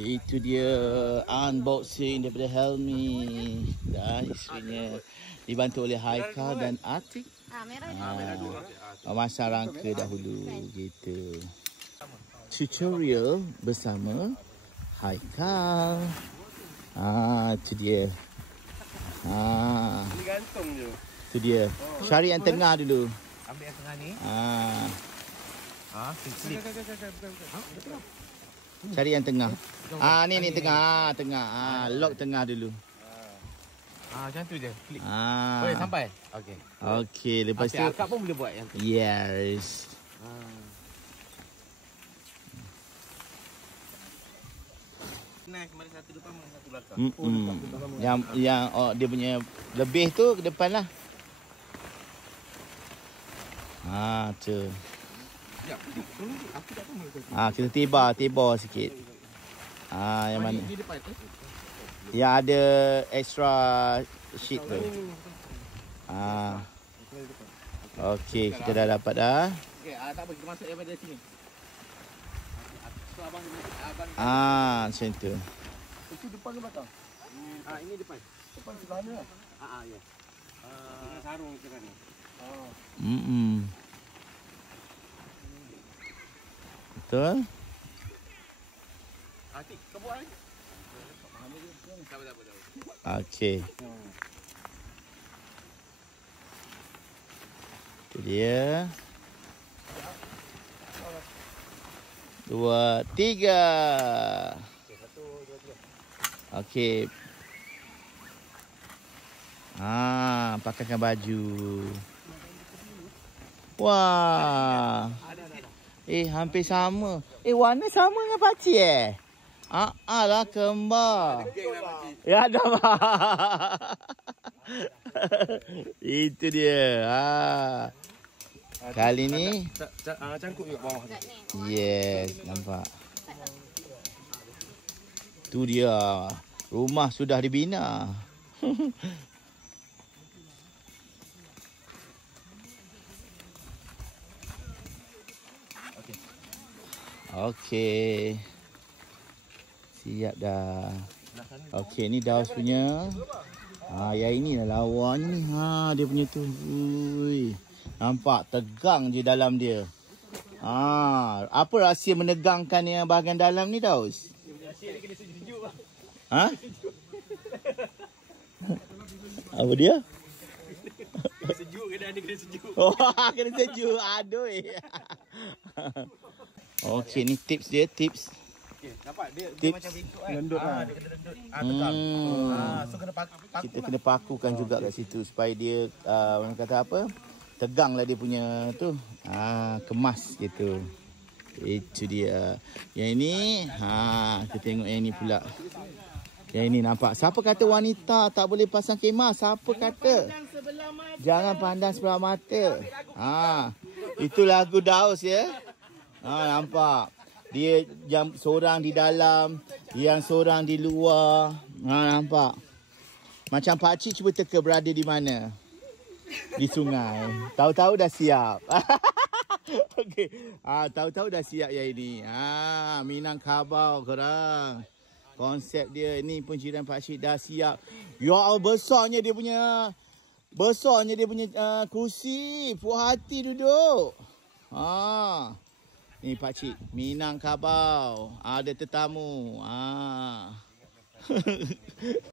Itu dia unboxing daripada Helmi dan isterinya, dibantu oleh Haikal dan Atik. Masang rangka dahulu gitu. Tutorial bersama Haikal. Itu dia. Ini gantung je. Itu dia. Cari yang tengah dulu. Ambil yang tengah ni. Slip. Cari yang tengah. Ni tengah. Tengah. Lock tengah dulu. Macam tu je. Klik. Boleh sampai? Okey. Okey, lepas tu akak pun boleh buat yang tu. yes. Naik kemari satu depan, satu belakang. Yang dia punya lebih tu ke depan lah. Tu. Aku tak tahu. Kita tiba sikit. Yang mana? Di depan tu. Yang ada extra sheet tu. Okey, kita dah dapat dah. Okey, tak apa, kita masuk daripada sini. So abang Macam tu. itu depan ke belakang? Ini depan. Depan sebelah mana? Ya. Sarung kita kan ni. Betul? Atik, kau buat lagi. Tak apa. Okey. Itu dia. 2, 3. Okey. Pakaikan baju. Wah. Hampir sama. Warna sama dengan pakcik lah, kembar. Ya, dah. Itu dia. Kali ni cangkuk juga bawah. yes, nampak. Tu dia. Rumah sudah dibina. Okey. Siap dah. Okey, ni daus punya. Yang ini lah lawanya ni. Dia punya tu. Ui. Nampak tegang je dalam dia. Apa rahsia menegangkan yang bahagian dalam ni, Daus? Rahsia dia kena sejuk. Apa dia? Sejuk kena sejuk. Kena sejuk. Aduh. Okey, ni tips dia, tips. Okey, nampak dia macam bengkok kan. Lendut dia kena lendut. Tegang. So kena paku. Kita kena pakukan juga kat situ supaya dia orang kata apa? Teganglah dia punya tu. Kemas gitu. Itu dia. Yang ini, kita tengok yang ini pula. Yang ini nampak. Siapa kata wanita tak boleh pasang khemah? Siapa kata? Jangan pandang sebelah mata. Itu lagu Daus ya. Nampak. Dia yang seorang di dalam, yang seorang di luar. Nampak. Macam pakcik cuba teka berada di mana? Di sungai. Tahu-tahu dah siap. Okey. Tahu-tahu dah siap yang ini. Minangkabau korang. Konsep dia ni pun jiran pakcik dah siap. Ya Allah, besarnya dia punya kerusi. Puas hati duduk. Ni pakcik Minangkabau. Ada tetamu.